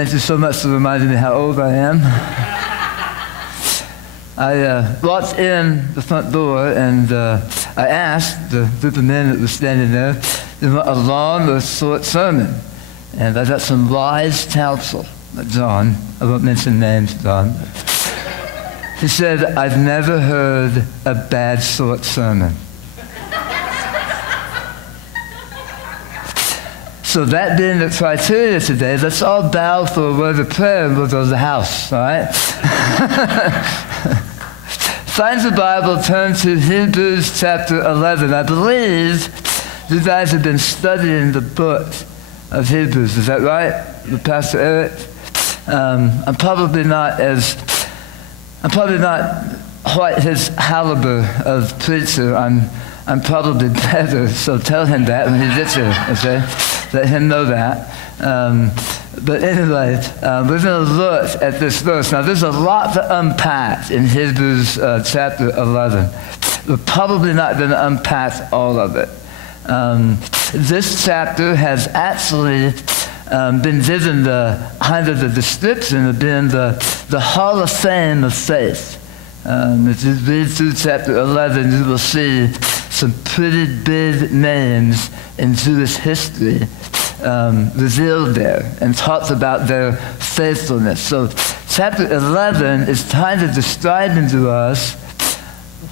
Thank you so much for reminding me how old I am. I walked in the front door and I asked the group of men that was standing there, do you want a long or short sermon? And I got some wise counsel. John, I won't mention names, John. He said, I've never heard a bad short sermon. So that being the criteria today, let's all bow for a word of prayer and we'll go to the house, all right? Find the Bible, turn to Hebrews chapter 11. I believe you guys have been studying the book of Hebrews. Is that right, with Pastor Eric? I'm probably not quite his caliber of preacher. I'm probably better, so tell him that when he gets here, okay? Let him know that. But anyway, we're going to look at this verse. Now, there's a lot to unpack in Hebrews chapter 11. We're probably not going to unpack all of it. This chapter has actually been given the kind of the description of being the Hall of Fame of faith. If you read through chapter 11, you will see some pretty big names in Jewish history revealed there and talks about their faithfulness. So chapter 11 is kind of describing to us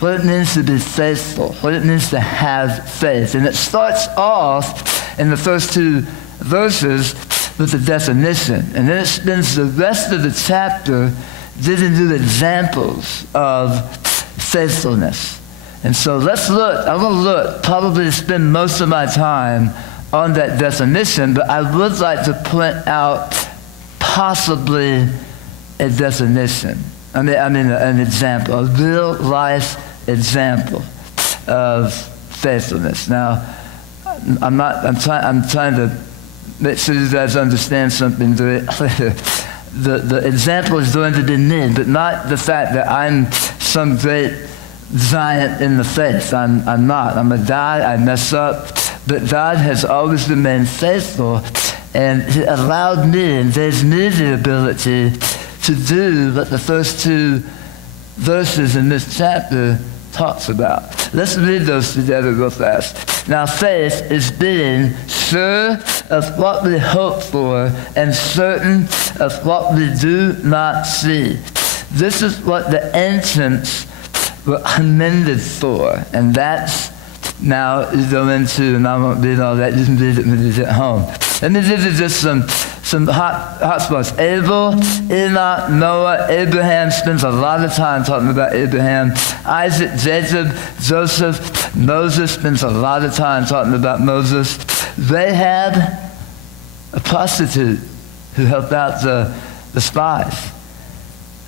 what it means to be faithful, what it means to have faith. And it starts off in the first two verses with the definition. And then it spends the rest of the chapter giving you examples of faithfulness. And so let's look. I will probably spend most of my time on that definition, but I would like to point out possibly a definition. I mean an example, a real life example of faithfulness. Now, I'm trying to make sure you guys understand something very clear. The example is going to be me, but not the fact that I'm some great giant in the faith. I'm not. I'm a guy. I mess up. But God has always remained faithful, and He allowed me and gave me the ability to do what the first two verses in this chapter talks about. Let's read those together real fast. Now, faith is being sure of what we hope for and certain of what we do not see. This is what the ancients were commended for, and that's now you go into, and I won't read all that, you can read it when you get home. Let me give you just some hot spots. Abel, Enoch, Noah, Abraham, spends a lot of time talking about Abraham. Isaac, Jacob, Joseph, Moses, spends a lot of time talking about Moses. Rahab, a prostitute who helped out the spies,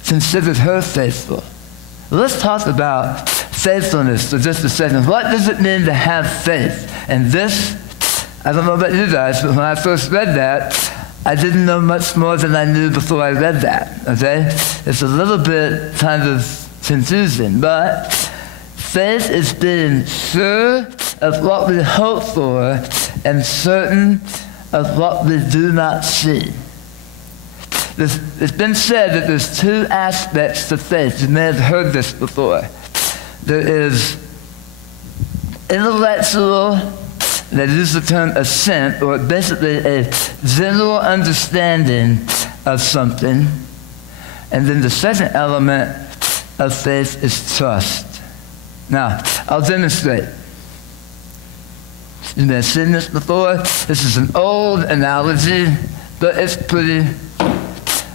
considered her faithful. Let's talk about faithfulness for just a second. What does it mean to have faith? And this, I don't know about you guys, but when I first read that, I didn't know much more than I knew before I read that, okay? It's a little bit kind of confusing, but faith is being sure of what we hope for and certain of what we do not see. It's been said that there's two aspects to faith. You may have heard this before. There is intellectual, they use the term assent, or basically a general understanding of something. And then the second element of faith is trust. Now, I'll demonstrate. You may have seen this before. This is an old analogy, but it's pretty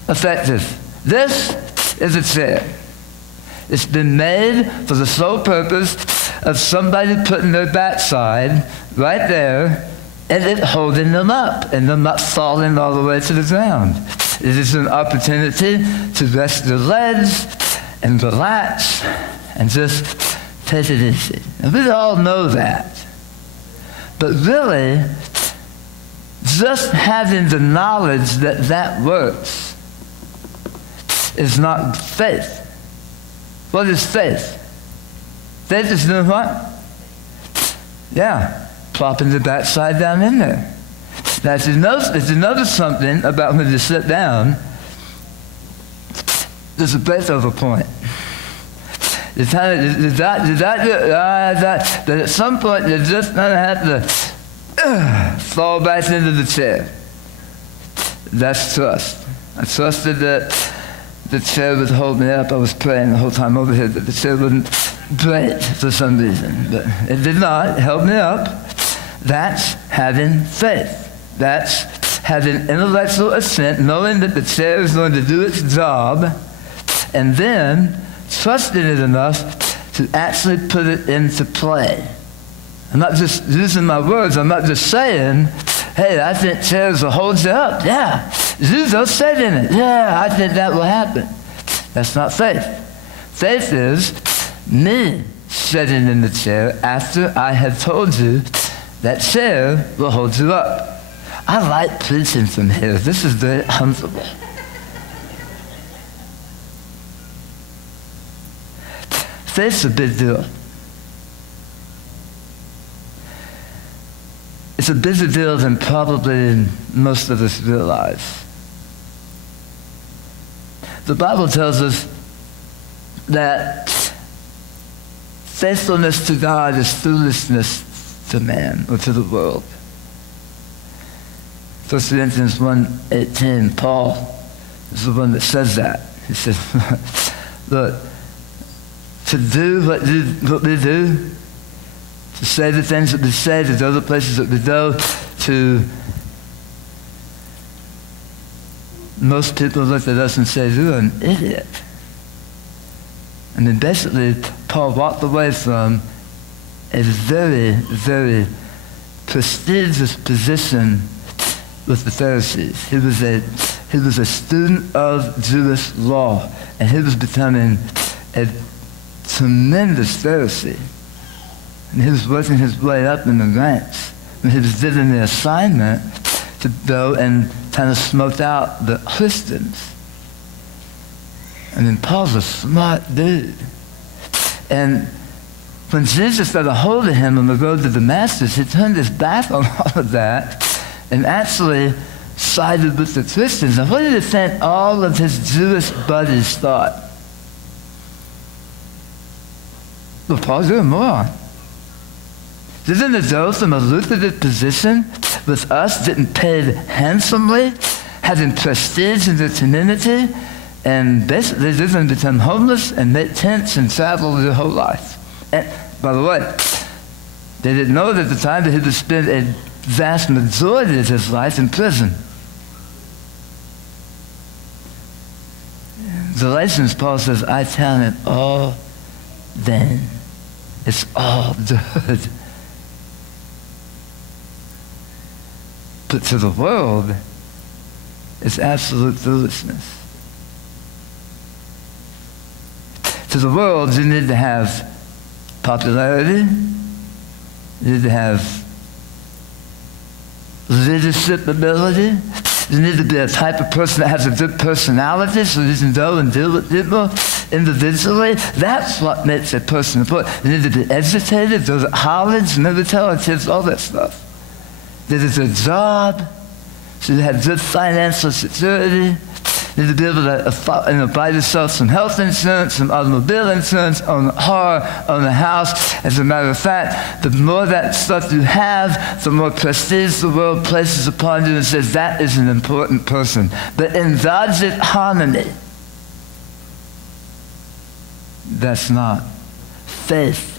effective. This is a chair. It's been made for the sole purpose of somebody putting their backside right there and it holding them up and them not falling all the way to the ground. It is an opportunity to rest their legs and relax and just take it easy. And we all know that. But really, just having the knowledge that that works is not faith. What is faith? Faith is doing what? Yeah, plopping the backside down in there. Now, if you notice something about when you sit down, there's a breakover point. That at some point you're just going to have to fall back into the chair. That's trust. I trusted that the chair would hold me up. I was praying the whole time over here that the chair wouldn't break for some reason. But it did not. It held me up. That's having faith. That's having intellectual assent, knowing that the chair is going to do its job, and then trusting it enough to actually put it into play. I'm not just using my words. I'm not just saying, hey, I think chairs will hold you up. Yeah. Zuzo said in it. Yeah, I think that will happen. That's not faith. Faith is me sitting in the chair after I have told you that chair will hold you up. I like preaching from here. This is very comfortable. Faith's a big deal. It's a bigger deal than probably most of us realize. The Bible tells us that faithfulness to God is foolishness to man or to the world. 1 Corinthians 1:18, Paul is the one that says that. He says, look, to do what we do, to say the things that we say, to go the places that we go, to most people look at us and say, you're an idiot. I mean, basically, Paul walked away from a very, very prestigious position with the Pharisees. He was a student of Jewish law, and he was becoming a tremendous Pharisee. And he was working his way up in the ranks. And he was given the assignment to go and kind of smoke out the Christians. I mean, Paul's a smart dude. And when Jesus got a hold of him on the road to Damascus, he turned his back on all of that and actually sided with the Christians. Now, what did you think all of his Jewish buddies thought? Well, Paul, you're a moron. Didn't the go from a lucrative position with us, getting paid handsomely, having prestige in the community, and basically they're going to become homeless and make tents and travel their whole life. And by the way, they didn't know at the time that he would spend a vast majority of his life in prison. Galatians, Paul says, I count it all then. It's all good. But to the world, it's absolute foolishness. To the world, you need to have popularity. You need to have leadership ability. You need to be a type of person that has a good personality so you can go and deal with people individually. That's what makes a person important. You need to be educated, go to college, never tell our kids all that stuff. That is a job, so you have good financial security. You need to be able to buy yourself some health insurance, some automobile insurance, own a car, own a house. As a matter of fact, the more that stuff you have, the more prestige the world places upon you and says that is an important person. But in God's economy, that's not. Faith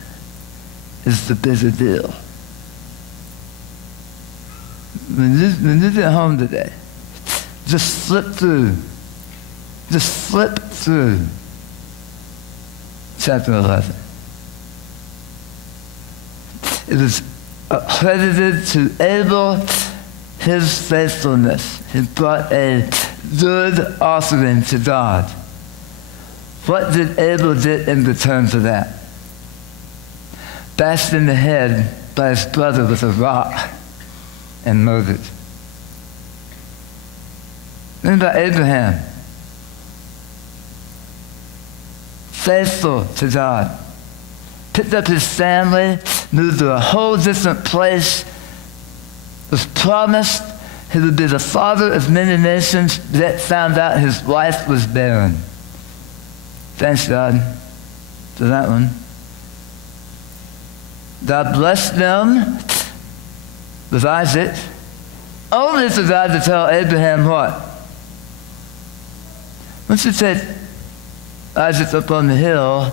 is the bigger deal. When you get home today, just flip through chapter 11. It is accredited to Abel his faithfulness. He brought a good offering to God. What did Abel get in return for that? Bashed in the head by his brother with a rock and murdered. Think about Abraham. Faithful to God. Picked up his family, moved to a whole different place, was promised He would be the father of many nations, that found out his wife was barren. Thanks, God, for that one. God blessed them with Isaac, only for God to tell Abraham what? Once you take Isaac up on the hill,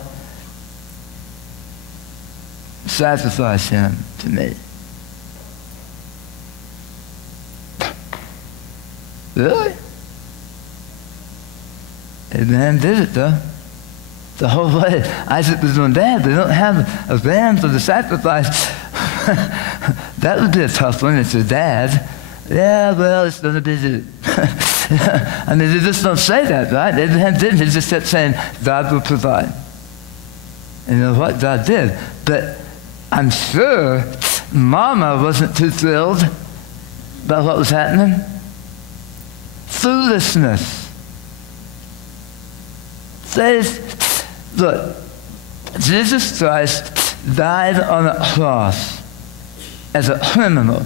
sacrifice him to me. Really? Abraham did it, though. The whole way. Isaac was going, Dad, we don't have a ram for the sacrifice. That would be a tough one. It's your dad. Yeah, well, it's going to be the... I mean, they just don't say that, right? Abraham didn't. He just kept saying, God will provide. And you know what? God did. But I'm sure Mama wasn't too thrilled about what was happening. Foolishness. Faith. Look, Jesus Christ died on a cross as a criminal.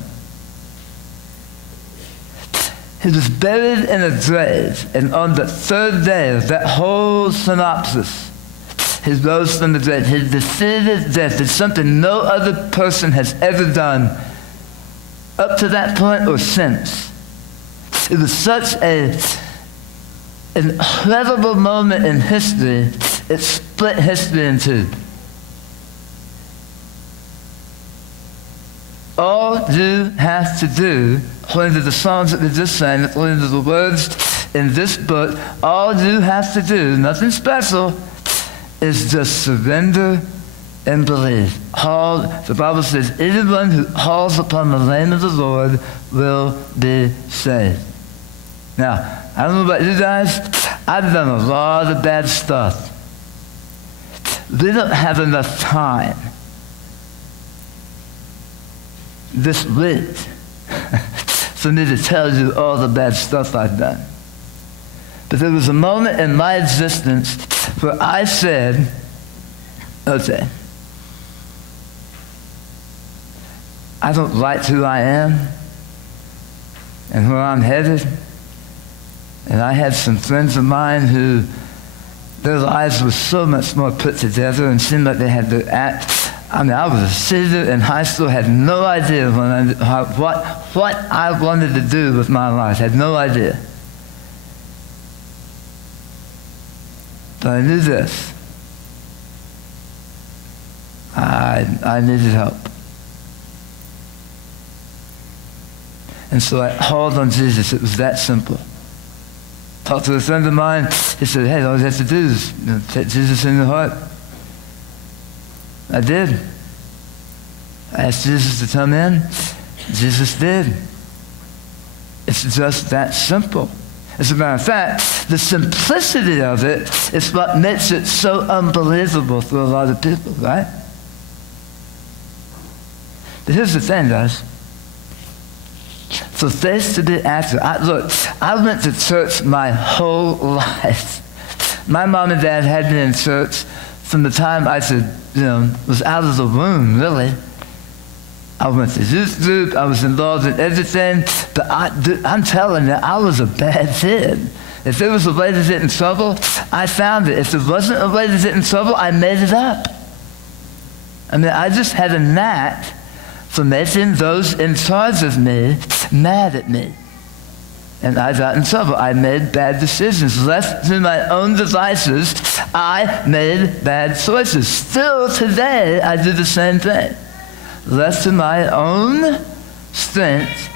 He was buried in a grave, and on the third day of that whole synopsis, he rose from the grave. He defeated death. It's something no other person has ever done up to that point or since. It was such an incredible moment in history, it split history in two. All you have to do, according to the songs that we just sang, according to the words in this book, all you have to do, nothing special, is just surrender and believe. The Bible says, anyone who calls upon the name of the Lord will be saved. Now, I don't know about you guys, I've done a lot of bad stuff. We don't have enough time this week for me to tell you all the bad stuff I've done. But there was a moment in my existence where I said, okay, I don't like who I am and where I'm headed. And I had some friends of mine who their lives were so much more put together and seemed like they had to act. I mean, I was a senior in high school, had no idea what I wanted to do with my life, had no idea. But I knew this. I needed help. And so I called on Jesus. It was that simple. Talked to a friend of mine. He said, hey, all you have to do is take Jesus in your heart. I did. I asked Jesus to come in. Jesus did. It's just that simple. As a matter of fact, the simplicity of it is what makes it so unbelievable for a lot of people, right? But here's the thing, guys. For faith to be active, I went to church my whole life. My mom and dad had me in church from the time I was out of the womb, really. I went to youth group, I was involved in everything, but I'm telling you, I was a bad kid. If there was a way to get in trouble, I found it. If there wasn't a way to get in trouble, I made it up. I mean, I just had a knack for making those in charge of me mad at me. And I got in trouble. I made bad decisions. Left to my own devices, I made bad choices. Still today, I do the same thing. Left to my own strength,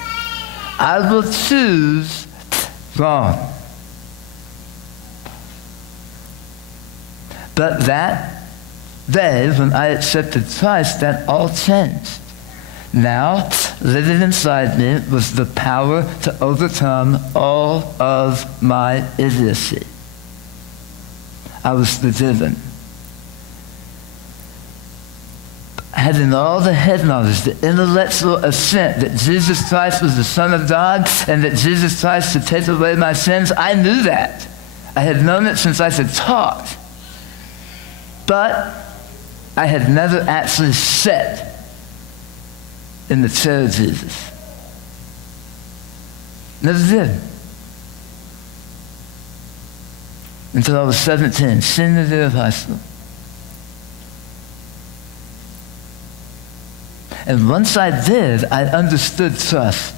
I will choose wrong. But that day, when I accepted Christ, that all changed. Now, living inside me was the power to overcome all of my idiocy. I was forgiven. Having all the head knowledge, the intellectual assent that Jesus Christ was the Son of God and that Jesus Christ should take away my sins, I knew that. I had known it since I could talk. But I had never actually sat in the chair of Jesus. Never did. Until I was 17, senior year of high school. And once I did, I understood trust.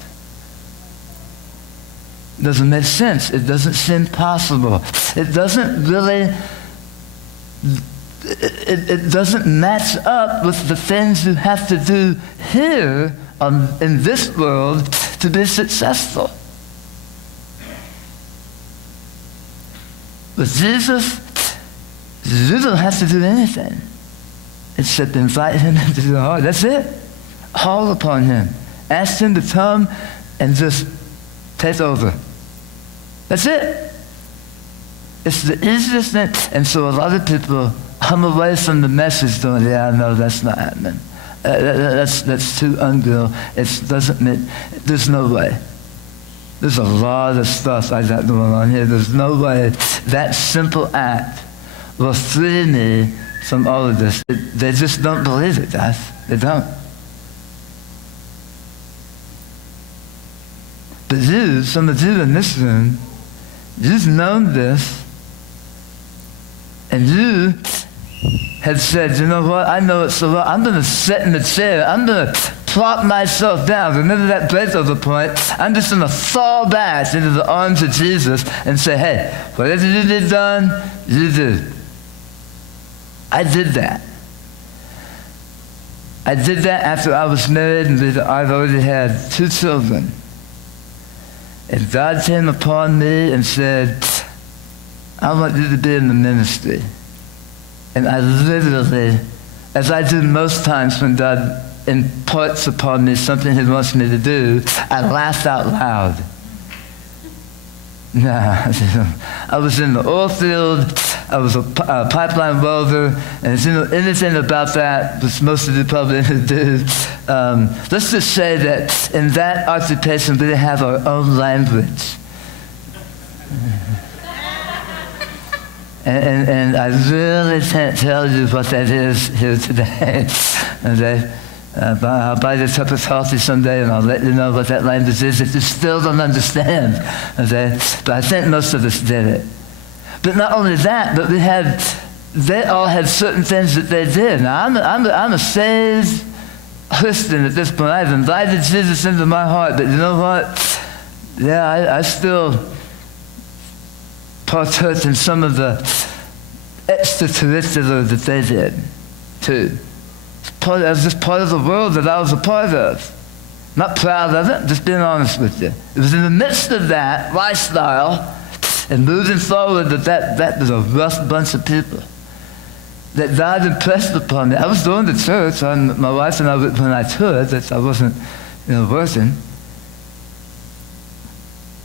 It doesn't make sense. It doesn't seem possible. It doesn't really, it doesn't match up with the things you have to do here in this world to be successful. With Jesus, you don't have to do anything except invite him into your heart. That's it. Call upon him. Ask him to come and just take over. That's it. It's the easiest thing. And so a lot of people come away from the message going, yeah, no, that's not happening. That's too unreal. It doesn't mean, there's no way. There's a lot of stuff I got going on here. There's no way that simple act will free me from all of this. They just don't believe it, guys. They don't. But you, some of you in this room, you've known this, and you have said, you know what, I know it so well, I'm going to sit in the chair, I'm going to plop myself down. Remember that Beethoven point? I'm just going to fall back into the arms of Jesus and say, hey, whatever you did done, you do. I did that. I did that after I was married, and I've already had 2 children. And God came upon me and said, I want you to be in the ministry. And I literally, as I do most times when God imparts upon me something he wants me to do, I laughed out loud. Nah, I was in the oil field, I was a pipeline welder, and you know, anything about that, which most of you probably do, let's just say that in that occupation we have our own language. And I really can't tell you what that is here today. Okay? I'll buy you a cup of coffee someday and I'll let you know what that language is if you still don't understand. Okay? But I think most of us did it. But not only that, but they all had certain things that they did. Now, I'm a saved Christian at this point. I've invited Jesus into my heart, but you know what? Yeah, I still partook in some of the extracurricular that they did, too. That was just part of the world that I was a part of. Not proud of it, just being honest with you. It was in the midst of that lifestyle and moving forward that was a rough bunch of people that God impressed upon me. I was going to church, and my wife and I, when I could, that I wasn't, working.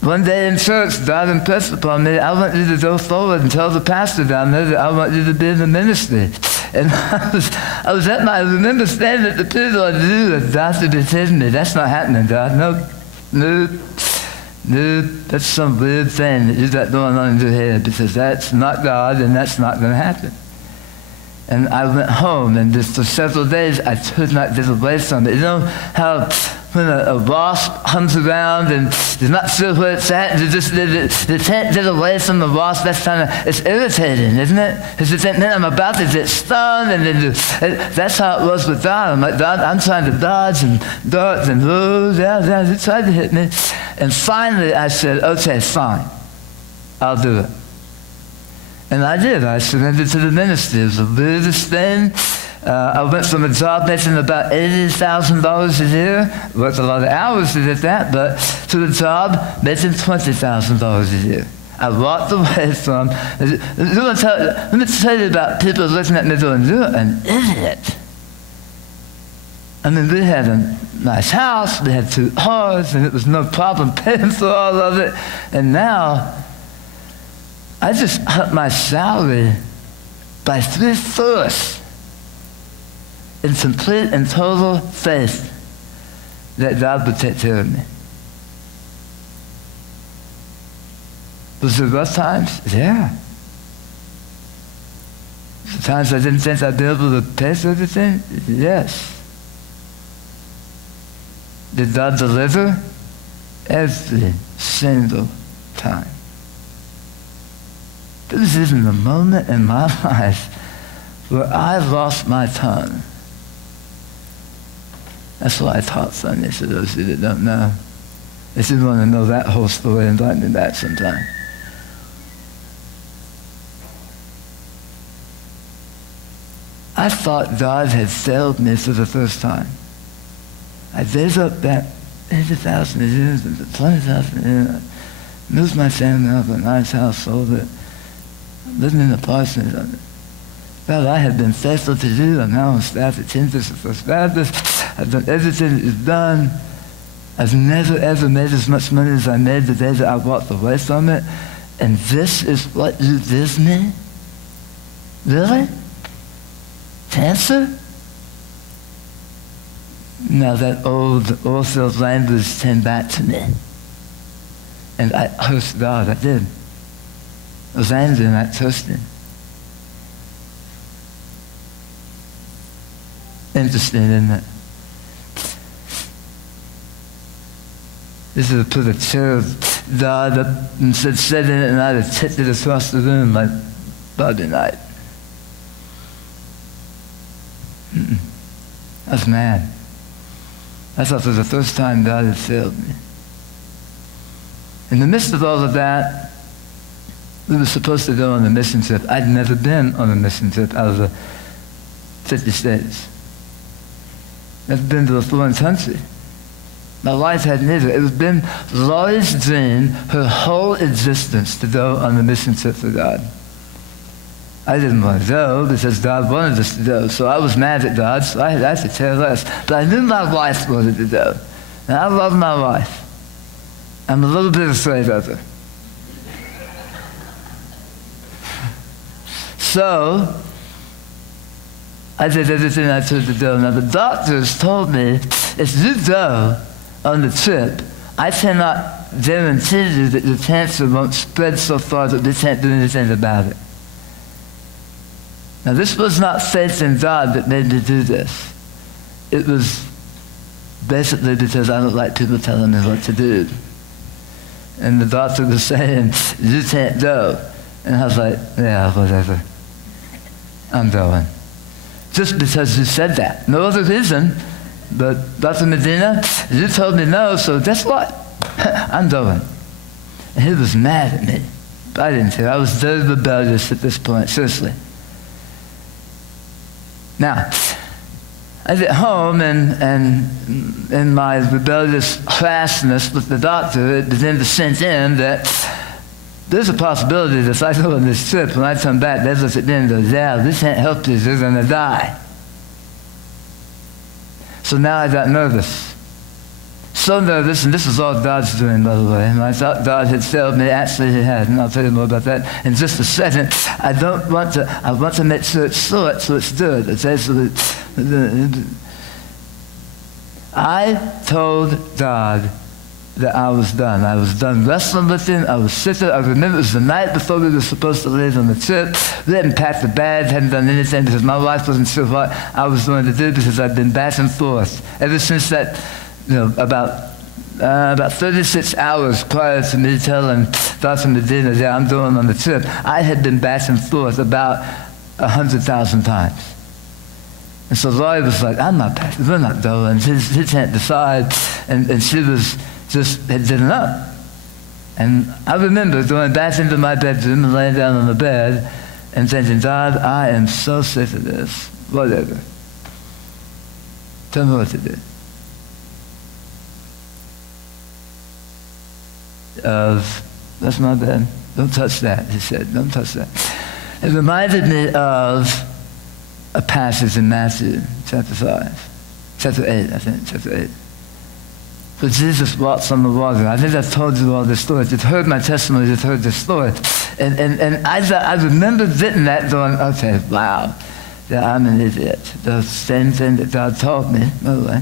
One day in church, God impressed upon me, I want you to go forward and tell the pastor down there that I want you to be in the ministry. And I remember standing at the pew and knew that God would be telling me, that's not happening, God. No, that's some weird thing that you got going on in your head, because that's not God and that's not going to happen. And I went home, and just for several days, I could not get away from it. You know how when a wasp comes around and you're not sure where it's at, you can't get away from the wasp. It's irritating, isn't it? Because you think, man, I'm about to get stung, and then that's how it was with God. I'm like, God, I'm trying to dodge and dart and move. Yeah, you tried to hit me. And finally, I said, okay, fine, I'll do it. And I did. I surrendered to the ministry. It was the weirdest thing. I went from a job making about $80,000 a year, worked a lot of hours to get that, but to a job making $20,000 a year. I walked away from, let me tell you about people looking at me going, you're an idiot. I mean, we had a nice house, we had 2 cars, and it was no problem paying for all of it. And now, I just upped my salary by 3/4 in complete and total faith that God would take care of me. Was there rough times? Yeah. Times I didn't think I'd be able to pay for everything? Yes. Did God deliver every single time. There was even a moment in my life where I lost my tongue. That's why I taught Sundays to those who don't know. If you want to know that whole story, invite me back sometime. I thought God had failed me for the first time. I gave up that 80,000 a year, 20,000 a year, moved my family out of a nice house, sold it, living in the parsonage of it. God, I have been faithful to you. I'm now on staff at Chambers of First Baptist. I've done everything that you've done. I've never, ever made as much money as I made the day that I walked away from it. And this is what you give me? Really? Cancer? Now that old oil-filled language came back to me. And I cursed God, I did. I was angry and I cursed him. Interesting, isn't it? This is put a chair of God up and said, sit in it, and I'd have tipped it across the room like Friday night. I was mad. I thought for the first time God had failed me. In the midst of all of that, we were supposed to go on a mission trip. I'd never been on a mission trip out of the 50 states. Never been to a foreign country. My wife had neither. It was been Laurie's dream her whole existence to go on a mission trip for God. I didn't want to go because God wanted us to go. So I was mad at God, so I had to care less. But I knew my wife wanted to go. And I love my wife. I'm a little bit afraid of her. So I did everything I could to go. Now the doctors told me, if you go on the trip, I cannot guarantee you that your cancer won't spread so far that we can't do anything about it. Now this was not faith in God that made me do this. It was basically because I don't like people telling me what to do. And the doctor was saying, you can't go. And I was like, yeah, whatever. I'm going. Just because you said that. No other reason. But Dr. Medina, you told me no, so guess what? I'm going. And he was mad at me. But I didn't care. I was very rebellious at this point, seriously. Now, I get home and in my rebellious crassness with the doctor, it began to sink in that there's a possibility that if I go on this trip, when I come back, they look at me and go, yeah, we can't help you, you're going to die. So now I got nervous. So nervous, and this is all God's doing, by the way. And I thought God had failed me. Actually, he had, and I'll tell you more about that in just a second. I want to make sure it's short, so it's good. Okay, so I told God that I was done. I was done wrestling with him. I was sick. I remember it was the night before we were supposed to leave on the trip. We hadn't packed the bag, hadn't done anything because my wife wasn't sure what I was going to do because I'd been back and forth ever since that. About 36 hours prior to me telling Dr. Medina that I'm going on the trip, I had been back and forth about 100,000 times. And so Laurie was like, I'm not back. We're not going. He can't decide. And she was had given up. And I remember going back into my bedroom and laying down on the bed and thinking, God, I am so sick of this. Whatever. Tell me what to do. That's my bed. Don't touch that, he said. Don't touch that. It reminded me of a passage in Matthew chapter 8, I think, chapter 8. So Jesus walks on the water. I think I've told you all this story. You've heard my testimony, you've heard this story. And I remember getting that going, okay, wow, yeah, I'm an idiot. The same thing that God told me, by the way.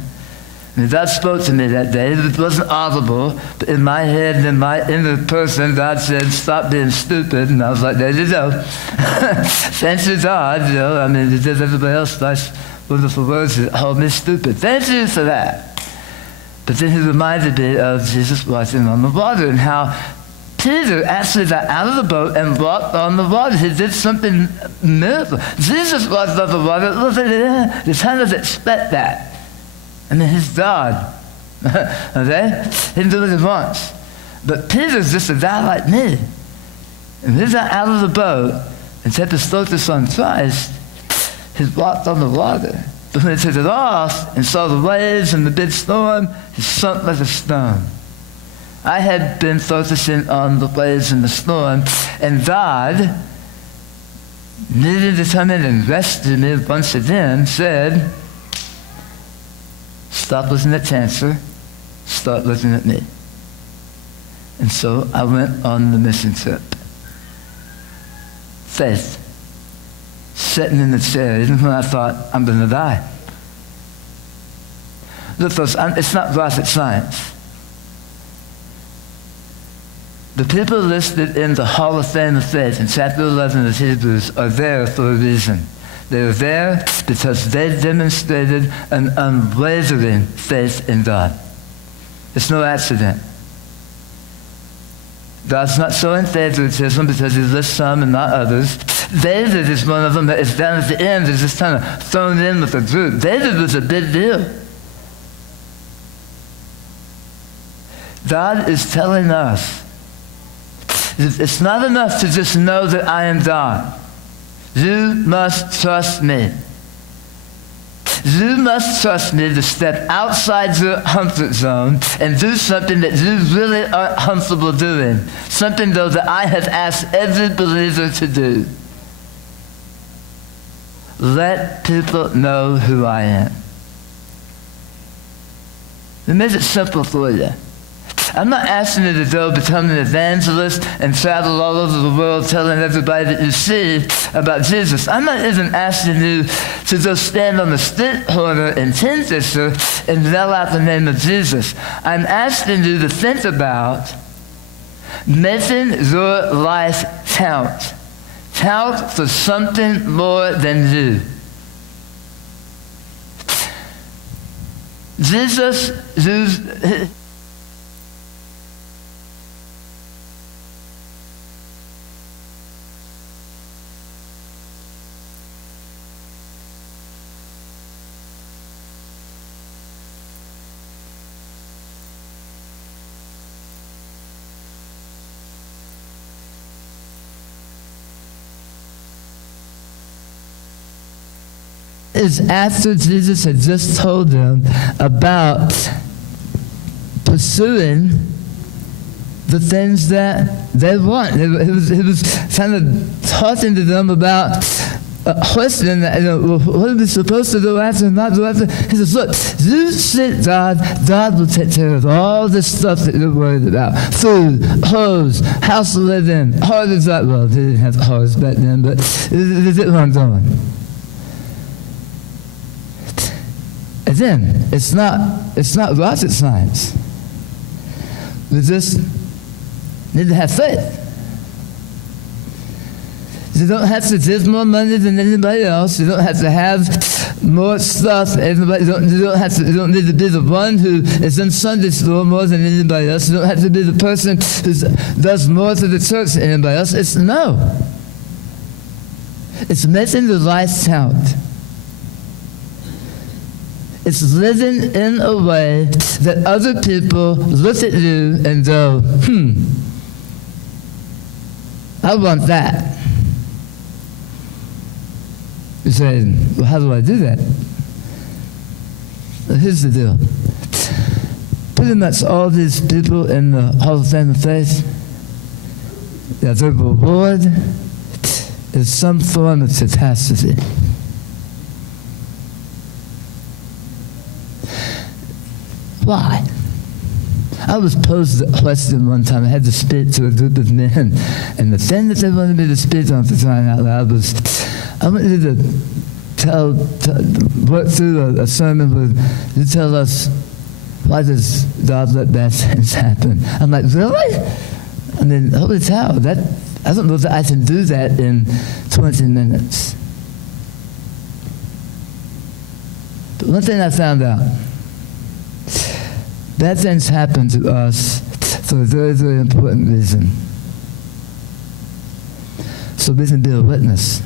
And God spoke to me that day. It wasn't audible, but in my head and in my inner person, God said, stop being stupid. And I was like, there you go. Thank you, God. You know, I mean, you did everybody else nice, wonderful words that hold me stupid. Thank you for that. But then he reminded me of Jesus walking on the water and how Peter actually got out of the boat and walked on the water. He did something miracle. Jesus walked on the water. Look at it. You kind of expect that. I mean, he's God. Okay? He can do what he wants. But Peter's just a guy like me. And he got out of the boat and set his focus on Christ. He walked on the water. But when he took it off and saw the waves and the big storm, he sunk like a stone. I had been focusing on the waves and the storm, and God, needing to come in and rescue me once again, said, stop looking at cancer, start looking at me. And so I went on the mission trip. Faith. Sitting in the chair, even when I thought, I'm going to die. Look, folks, it's not rocket science. The people listed in the Hall of Fame of Faith in chapter 11 of Hebrews are there for a reason. They are there because they demonstrated an unwavering faith in God. It's no accident. God's not showing favoritism because he lists some and not others. David is one of them that is down at the end, is just kind of thrown in with the group. David was a big deal. God is telling us, it's not enough to just know that I am God. You must trust me. You must trust me to step outside your comfort zone and do something that you really aren't comfortable doing. Something, though, that I have asked every believer to do. Let people know who I am. It makes it simple for you. I'm not asking you to go become an evangelist and travel all over the world telling everybody that you see about Jesus. I'm not even asking you to just stand on the street corner in Kingfisher and yell out the name of Jesus. I'm asking you to think about making your life count. Count for something more than you. Jesus used... is after Jesus had just told them about pursuing the things that they want. He was kind of talking to them about a question that, what are we supposed to do after and not do after? He says, look, you seek God, God will take care of all the stuff that you're worried about. Food, clothes, house to live in, hard as that. Well, they didn't have cars back then, but this is what I'm doing. Again, it's not rocket science. We just need to have faith. You don't have to give more money than anybody else. You don't have to have more stuff than everybody. You don't need to be the one who is in Sunday school more than anybody else. You don't have to be the person who does more to the church than anybody else. It's making the life count. It's living in a way that other people look at you and go, I want that. You say, well, how do I do that? Well, here's the deal. Pretty much all these people in the Hall of Fame of Faith, their reward is some form of catastrophe. Why? I was posed a question one time. I had to speak to a group of men, and the thing that they wanted me to speak on, for crying out loud, was I want you to work through a sermon where you tell us, why does God let bad things happen? I'm like, really? I mean, holy cow, I don't know that I can do that in 20 minutes. But one thing I found out, Bad things happen to us for a very, very important reason. So we can be a witness.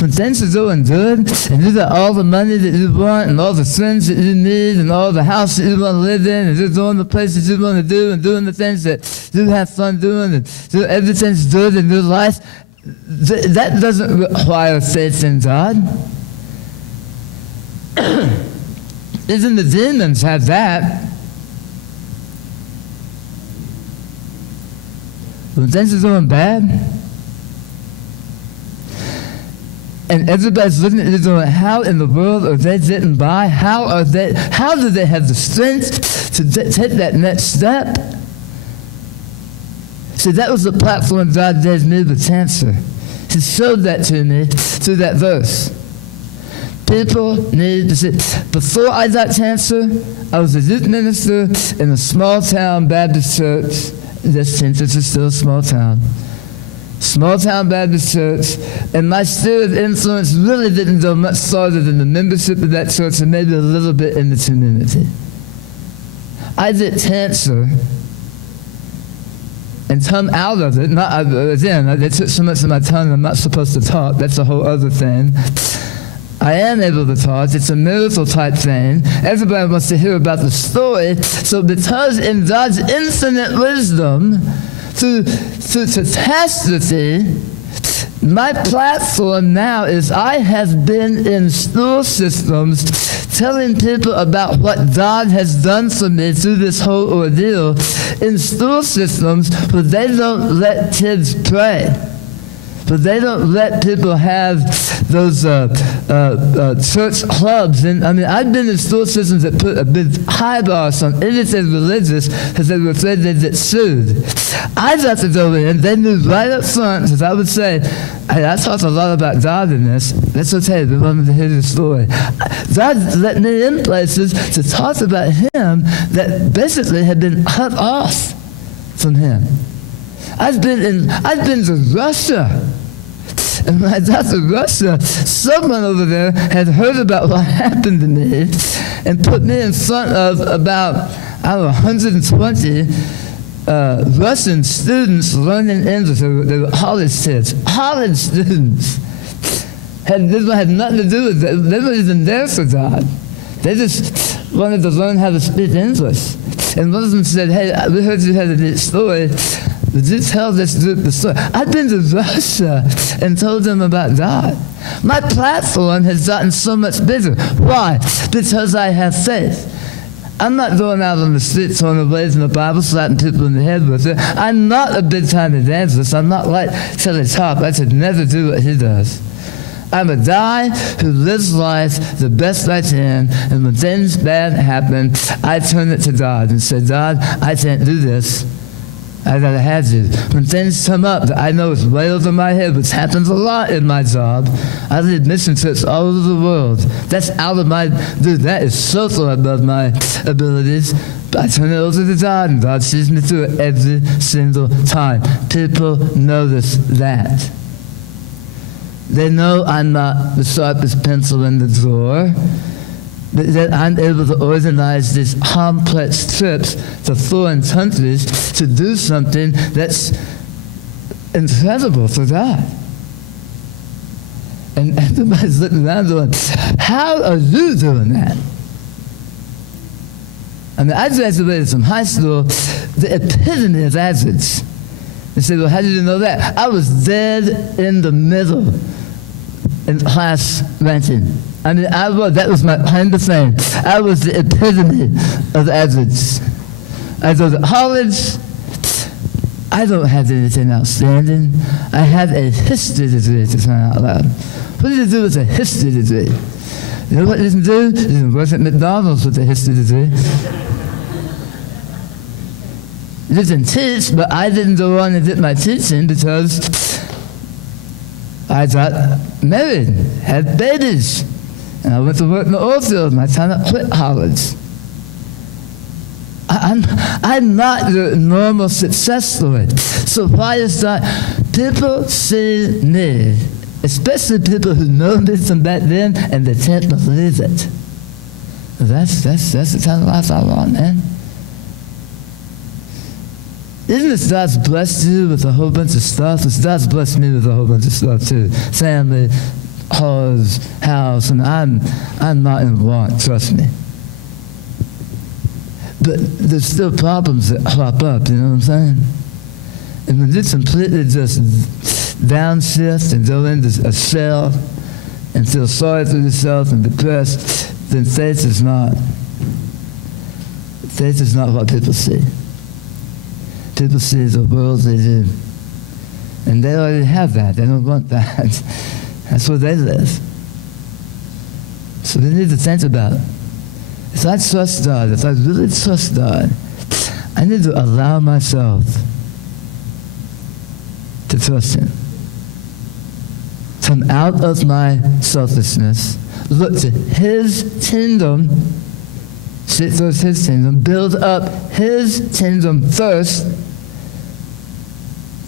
When things are going good, and you got all the money that you want, and all the friends that you need, and all the house that you want to live in, and you're doing the places you want to do, and doing the things that you have fun doing, and everything's good in your life, that doesn't require faith in God. Even the demons have that. When things are going bad, and everybody's looking at you going, how in the world are they getting by? How do they have the strength to take that next step? See, that was the platform God gave me with cancer. He showed that to me through that verse. People need to see. Before I got cancer, I was a youth minister in a small town Baptist church. This church is still a small town. Small town Baptist church, and my sphere of influence really didn't go much farther than the membership of that church and maybe a little bit in the community. I did cancer and come out of it. They took so much of my tongue, I'm not supposed to talk. That's a whole other thing. I am able to talk. It's a miracle type thing. Everybody wants to hear about the story. So because in God's infinite wisdom, through catastrophe, my platform now is I have been in school systems telling people about what God has done for me through this whole ordeal in school systems where they don't let kids pray. But they don't let people have those church clubs. And I've been in school systems that put a big high bar on anything religious because they were afraid they'd get sued. I got to go in. They knew right up front, because I would say, hey, I talked a lot about God in this. That's okay. We wanted to hear the story. God let me in places to talk about Him that basically had been cut off from Him. I've been to Russia. And when I got to Russia, someone over there had heard about what happened to me and put me in front of about, 120 Russian students learning English. They were college kids. College students. Had nothing to do with it. They weren't even there for God. They just wanted to learn how to speak English. And one of them said, hey, we heard you had a neat story. Would you tell this group the story? I've been to Russia and told them about God. My platform has gotten so much bigger. Why? Because I have faith. I'm not going out on the streets on the ways in the Bible slapping people in the head with it. I'm not a big-time evangelist. I'm not like Telly Top. I could never do what he does. I'm a guy who lives life the best I can, and when things bad happen, I turn it to God and say, God, I can't do this. I gotta have you. When things come up that I know is way over my head, which happens a lot in my job, I lead mission trips all over the world. That's out of my, that is so far above my abilities. But I turn it over to God, and God sees me through it every single time. People notice that. They know I'm not the sharpest pencil in the drawer, but that I'm able to organize these complex trips to foreign countries to do something that's incredible for God. And everybody's looking around going, how are you doing that? I graduated from high school, the epitome of average. They say, well, how did you know that? I was dead in the middle in class ranking. That was my claim to fame. I was the epitome of average. I go to college. I don't have anything outstanding. I have a history degree, to turn out loud. What do you do with a history degree? You know what you can do? You can work at McDonald's with a history degree. You can teach, but I didn't go on and did my teaching because I got married, had babies. And I went to work in the oil field. My time I quit college. I'm not the normal success story. So why is that? People see me, especially people who know me from back then, and they can't believe it. That's the kind of life I want, man. Isn't it God's blessed you with a whole bunch of stuff? It's God's blessed me with a whole bunch of stuff too. Family, cars, house, and I'm not in want, trust me. But there's still problems that crop up, you know what I'm saying? And when you completely just downshift and go into a shell and feel sorry for yourself and depressed, then faith is not what people see. People see the world they do. And they already have that. They don't want that. That's where they live. So we need to think about it. If I trust God, if I really trust God, I need to allow myself to trust Him. Come out of my selfishness, look to His kingdom, seek first His kingdom, build up His kingdom first,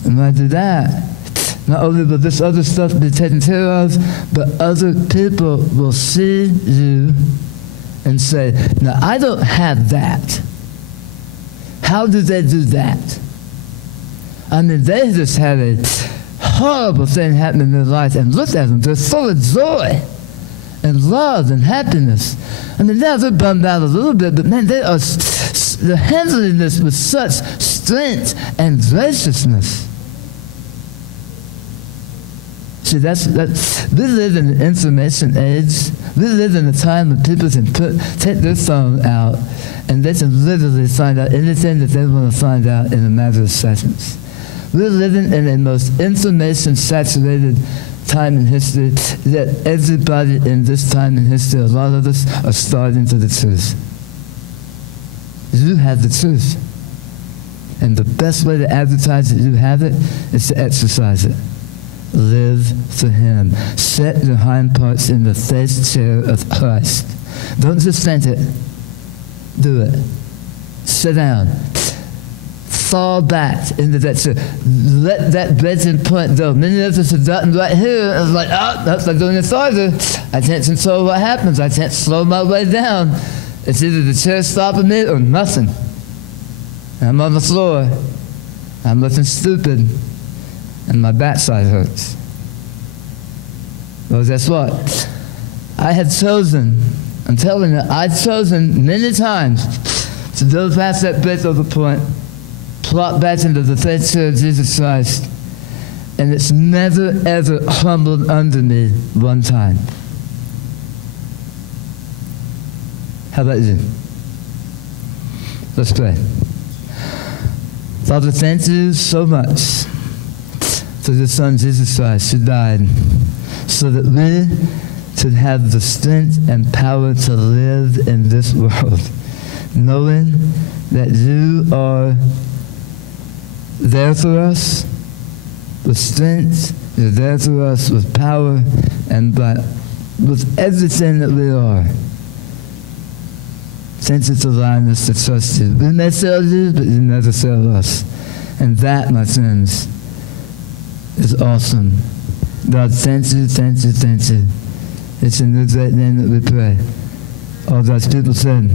and when I do that, not only will this other stuff be taken care of, but other people will see you and say, now I don't have that. How do they do that? I mean, they just had a horrible thing happen in their life, and look at them, they're full of joy and love and happiness. I mean, now they're bummed out a little bit, but man, they're handling this with such strength and graciousness. See, that's we live in an information age. We live in a time when people can take their phone out and they can literally find out anything that they want to find out in a matter of seconds. We're living in a most information-saturated time in history that everybody in this time in history, a lot of us, are starving for the truth. You have the truth. And the best way to advertise that you have it is to exercise it. Live for Him. Set your hind parts in the faith chair of Christ. Don't just think it. Do it. Sit down. Fall back into that chair. Let that breaking point go. Many of us have gotten right here. It's like, oh, that's not going any farther. I can't control what happens. I can't slow my way down. It's either the chair stopping me or nothing. I'm on the floor. I'm looking stupid. And my backside hurts. Well, guess what? I had chosen, I'm telling you, I've chosen many times to go past that breakover point, plop back into the faith chair of Jesus Christ, and it's never, ever crumbled under me one time. How about you? Let's pray. Father, thank you so much for your Son, Jesus Christ, who died so that we could have the strength and power to live in this world, knowing that you are there for us with strength, you're there for us with power, and with everything that we are. Thank you for allowing us to trust you. We may fail you, but you never fail us. And that, my friends, is awesome. God, thank you, thank you, thank you. It's in your great name that we pray. All God's people said.